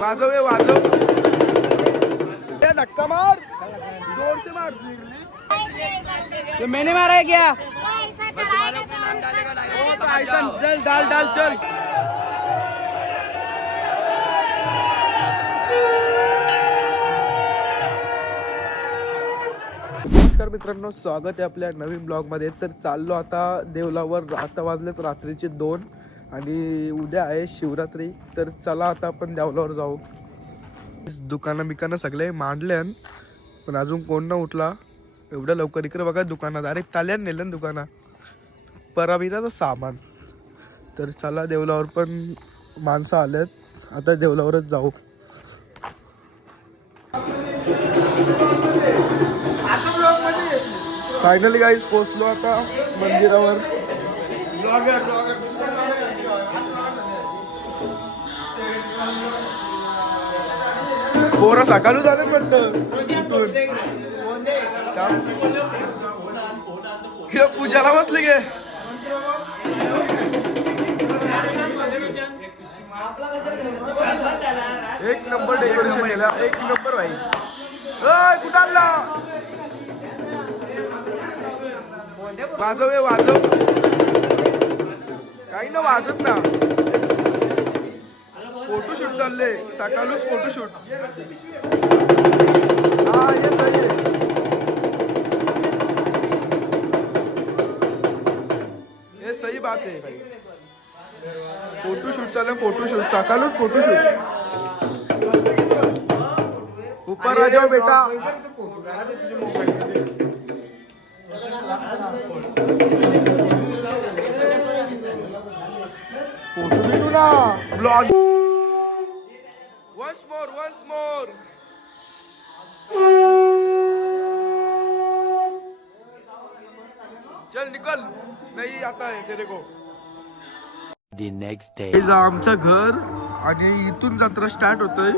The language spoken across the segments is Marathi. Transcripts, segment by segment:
वाजव वाजव, धक्का मार, जोर से मार। तो मैंने मारा है क्या? चल डाल डाल चल। नमस्कार मित्रांनो, स्वागत आहे आपल्या नवीन ब्लॉग मध्ये। तर चाललो आता देवलावर। आता वाजलेत रात्रीचे 2 आणि उद्या आहे शिवरात्री। तर चला आता आपण देवलावर जाऊ। दुकानं सगळे मांडले पण अजून कोण ना उठला एवढ्या लवकर। इकडे बघा दुकानात डायरेक्ट ताल्यान नेलं दुकानात पराबिराचं सामान। तर चला देवलावर पण माणसं आलेत, आता देवलावरच जाऊ। फायनली गाईज पोहोचलो आता मंदिरावर। पोरं सकाळी झाले म्हटलं पूजाला बसले गे। एक नंबर डेकोरेशन केला, एक नंबर भाई। कुठं आला? वाजव वाजव, काही ना वाजत ना। फोटोशूट चालले सकाळूच, फोटोशूट। हा ये सही है, ये सही बात है भाई। फोटोशूट चालले, फोटोशूट सकाळूच, फोटोशूट। ऊपर आ जाओ बेटा। फोटो भेटू ना ब्लॉग। वंस मोर चल निकल, नहीं आता है तेरे को। The next day. आमचं घर आणि इथून जत्रा स्टार्ट होतोय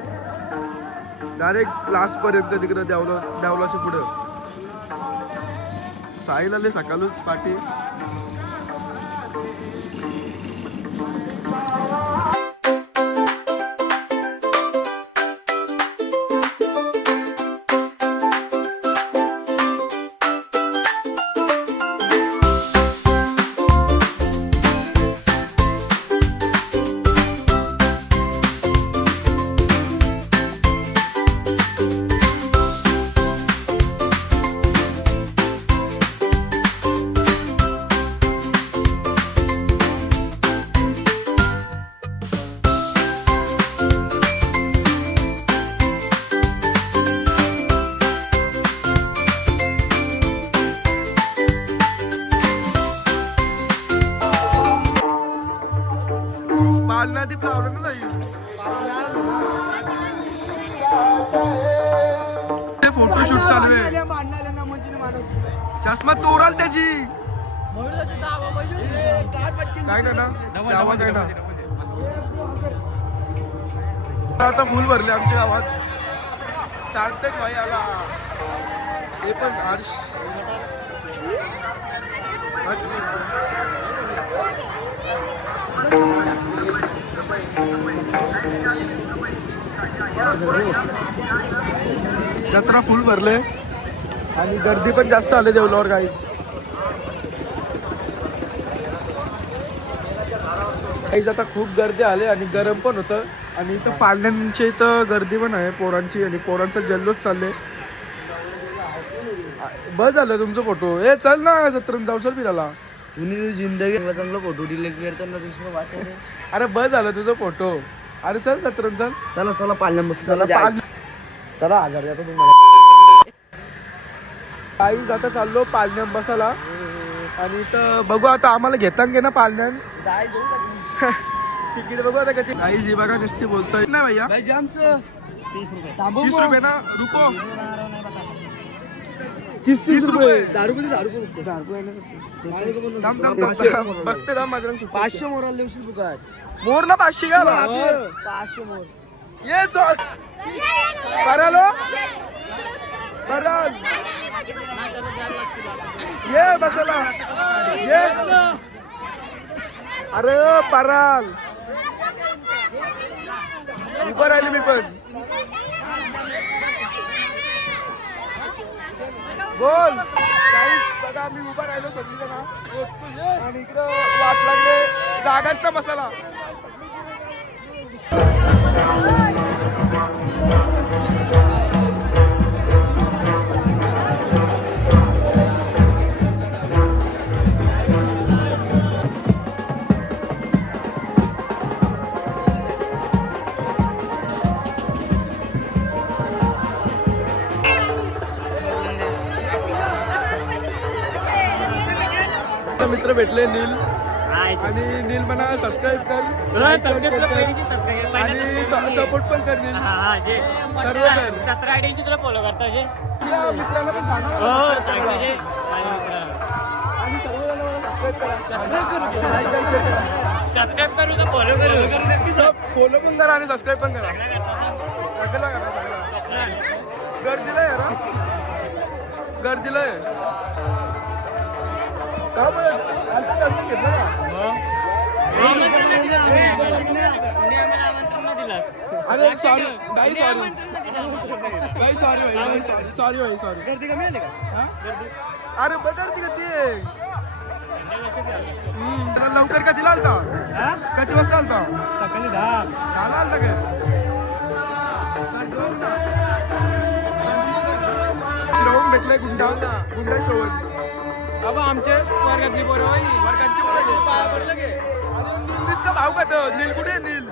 डायरेक्ट क्लास पर्यंत, तिकडे देवलाच्या पुढे। साहिल आले सकाळच पाठी। पालनादीप लावलं ना ते फोटोशूट चालू आहे। चष्मा तोराल त्याची काय ना गावात आहे ना। आता फुल भरले आमच्या गावात। सार्थक भाई आला, हे पण हर्ष। जत्रा फुल भरले आणि गर्दी पण जास्त आले देवलावर गाईज। आता खूप गर्दी आले आणि गरम पण होतं। आणि इथं पाल्यांच्या इथं गर्दी पण आहे पोरांची, आणि पोरांचा जल्लोष चालले। बस झालं तुमचं फोटो। ए चल ना जत्रेत जाऊ, सर फिरायला। तुम्ही जिंदगी चांगला फोटो डिलीट करताना दुसरं वाटत। अरे बस झालं तुझं फोटो। अरे चल जत्रेत चल। चला चला पालण्या मस्त चला 1000 जातो तुम्हाला। काहीच आता चाललो पालण्या बसायला। आणि इथं बघू आता आम्हाला घेता घे ना पालण्यान तिकीट बघू आता किती। काही जी बघा नुसती बोलतोय ना भैया। 30 रुपये ना, रुको 30 रुपये। 10 रुपये बघते दाम माझं 500 मोराला देऊशील फुकट। मोर ना 500 घ्या, 500 मोर। ये सॉट परलो परल ये बसला ये। अरे परल उभं राहिले मी पण. बोल बघा मी उभा राहिलो सगळी ना आणि इकडं वाट लागले जागांचा मसाला. मित्र भेटले नील आणि नील म्हणा सबस्क्राईब कर आणि सपोर्ट पण कर नील. सर्व कर. 17 आयडीची तुला फॉलो करतो जे तुझ्या मित्राला पण सांग. हो सांगतो जे आणि सबस्क्राईब करू तर फॉलो करू. फॉलो पण करा आणि सबस्क्राईब पण करा. सगळं करा सगळं. गर्दीला यार गर्दीला का बरं आता दर्शन घेतलं ना. अरे सॉरी गाई सॉरी गाई सॉरी भाई गाई सॉरी सॉरी भाई सॉरी. गर्दी कमी आली का. अरे गर्दी कधी लवकर कधीला आलता. किती वाजता आलता. सकाळी 10 आलता काय. श्रवण भेटलाय गुंडा गुंडा श्रवण. बाबा आमचे वर्गातली पोरं वर्गाची पोरं पाया पडलं गे. नुसतं भाव का तर नील कुठे नील.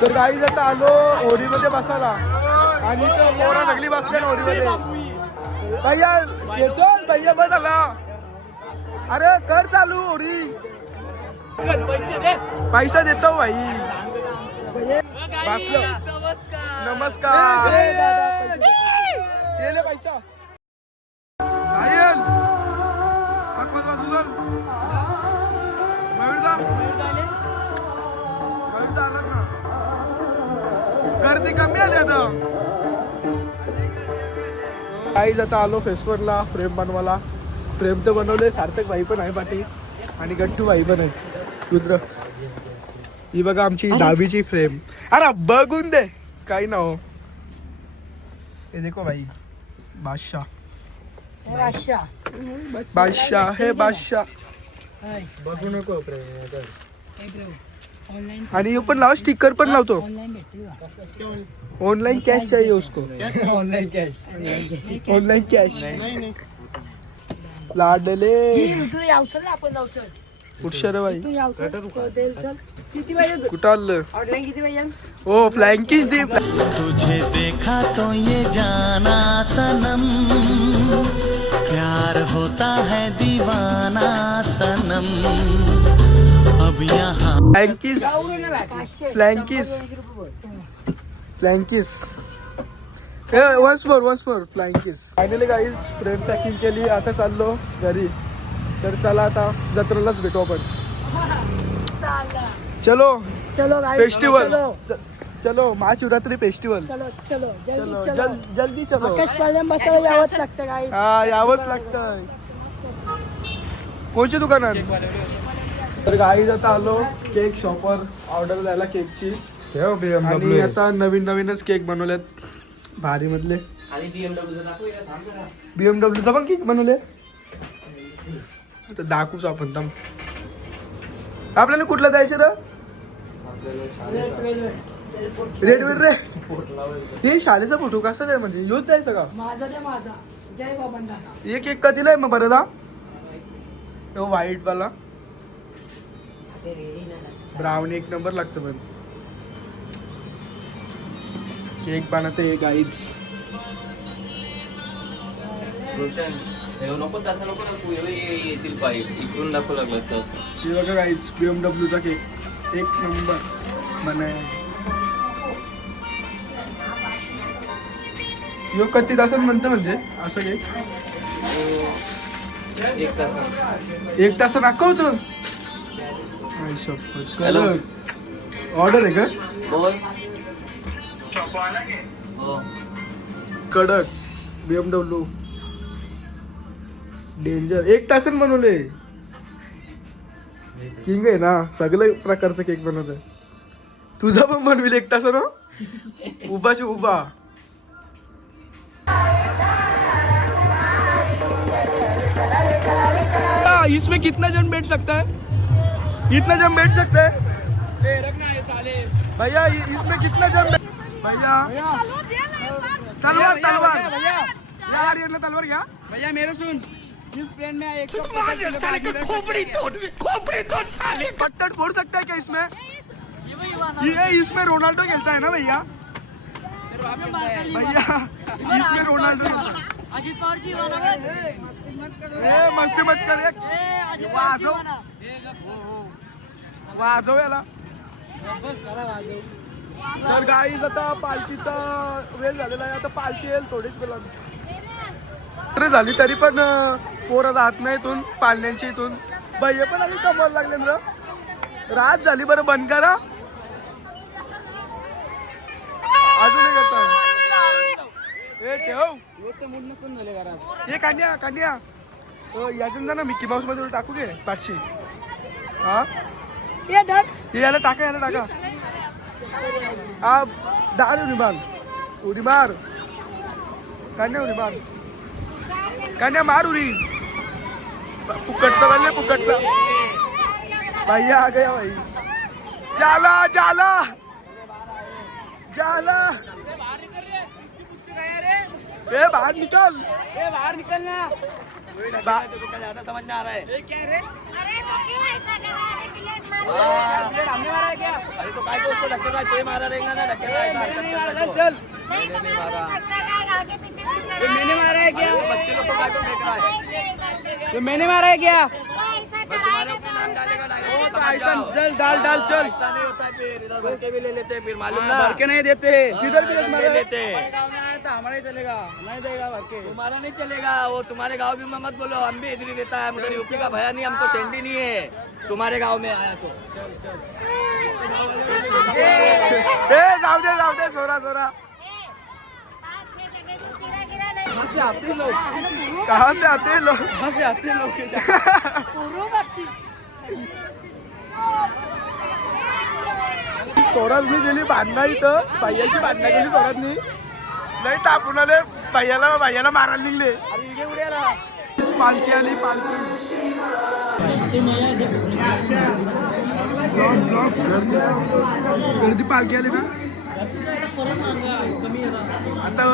तर गाई जाता आलो होडीमध्ये बसायला आणि तो मोरा सगळी बसल्या ना होडीमध्ये. भैया चल भैया पण आला. अरे कर चालू होडी. पैसा देतो भाई. बसलो नमस्कार. गेले पैसा साहिल गर्दी कमी आली आता. काही जाता आलो फेस्टिवलला फ्रेम बनवायला. फ्रेम तर बनवले. सार्थक भाई पण आहे पाठी आणि गट्टू भाई पण आहे. रुद्र ही बघा आमची 10वीची फ्रेम. अरे बघून दे काही ना हो. हे देखो भाई बादशाह बादशाह हे बादशाह. बघू नको आणि ये पण लाव स्टिकर पण लावतो. ऑनलाइन कैश चाहिए उसको. ऑनलाइन कैश लाडले कुठशे रे भाई कुठं आलं. ओ फ्लँकीच दे. तुझे देखा तो ये जाना सनम प्यार होता है दीवाना सनम अब यहाँ फ्लँकीस फ्लँकीस फ्लँकीस वन्स मोर फ्लँकीस. फायनली गाईज फ्रेम पॅकिंग केली. आता चाललो घरी. तर चला आता जत्रेलाच भेटू आपण. चलो चलो भाई फेस्टिवल चलो महाशिवरात्री फेस्टिवल. चलो चलो जल्दी चलो चलो. जल्दी चलो. आकाश पाळण्यात बसायला यावंच लागतं काय. हा यावंच लागतं. कोणच्या दुकानात. तर गाईज आता आलो केक शॉपवर ऑर्डर द्यायला केकची. आणि आता नवीनच केक बनवलेत भारी मधले. BMW पण केक बनवले. दाखवूच आपण दम. आपल्याला कुठला जायचं रे. रेड रे. हे शाळेचा फोटो कसा आहे म्हणजे योच द्यायचा का. माझा दे माझा. जय बाबांना. एक एक कधीला आहे मग बरं ना. तो व्हाईट वाला ब्राउन एक नंबर लागतं पण. केक बनवते गाईज. नको तसं नको ना. तू येतील पाहिजे इकडून दाखवू लागला असं. हे बघा गाईज BMW चा केक एक नंबर म्हणे. यो कच्ची तासात म्हणतं म्हणजे असं केक 1 तास. 1 तास दाखवतो. ऑर्डर आहे का. बोल हो. कडक BMW डेंजर 1 तासात बनवले. किंग आहे ना, सगळे प्रकारचं केक बनवत आहे. तुझा पण बनविल एक तास ना, उभाशी उभा. इसमें कितना जन बैठ सकता है? कितना जन बैठ सकता है भैया? इसमें कितना जन भैया? तलवार तलवार यार, ये ना तलवार क्या भैया? मेरे सुन, जिस प्लेन में 150 खोपड़ी तोड़ साले. पत्थर फोड़ सकता है क्या इसमें? ये इसमें रोनाल्डो खेलता है ना भैया? भैया इसमें रोनाल्डो. मस्ती मत कर. वाजव याला. तर गाईज आता पालखीचा वेळ झालेला आहे. आता पालखी येईल थोडीच वेळ झाली तरी पण पोरं राहत नाही इथून पालण्यांची. इथून भैया पण आम्ही कमवायला लागले ना. रात झाली, बरं बंद करा. अजून एक आता हे कांड्या कांड्या यातून जा ना, मिक्की माऊस मध्ये टाकू घे पाचशे. हा हे याला टाका, याला टाका. दार उडी मार कांड्या, उडी मार कांड्या, मार उरी. पुकटचा बनले, पुकटचा. भैया आ गया भाई. जाला जाला जाला. ए बाहर निकल, बाहर निकलना. समझ में आ रहा है क्या रे? अरे तो क्यों ऐसा कर रहा है? प्लेट हमने मारा है क्या? अरे तो काय को उसको धक्के मार, कोई मारा रहेगा ना धक्के मार. चल नहीं तो मैं बोल सकता है आगे पीछे से कर तो मैंने मारा है क्या? बच्चे लोग को काय को देख रहा है? रहा तो मैंने मारा है क्या? ऐसा तुम्हारे अपने नाम डालेगा डायरेक्ट. चल डाल डाल चल. ऐसा नहीं होता है, फिर इधर भर के भी ले लेते हैं, फिर मालूम ना. भर के नहीं देते, किधर भी ले लेते हैं. गाँव में आया था, हमारा ही चलेगा, नहीं देगा भर के. तुम्हारा नहीं चलेगा, वो तुम्हारे गाँव भी में मत बोलो. हम भी इधर ही रहता है, मतलब यूपी का भया नहीं, हमको सेंडी नहीं है. तुम्हारे गाँव में आया तो जाऊ दे जोरा जोरा. कहाँ से आते लोग? कहाँ से आते हैं लोग? कहाँ से आते हैं लोग? सोराजनी गेली भांडणा इथं, भैयाची भांडणा गेली सोराजनी. नाही तापून आले भैयाला मारायला निघले. पालखी आली, पालखी. गर्दी पालखी आली ना आता.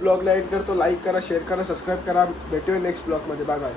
ब्लॉगला एंड करतो. लाईक करा, शेअर करा, सबस्क्राईब करा. भेटूया नेक्स्ट ब्लॉगमध्ये. Bye bye.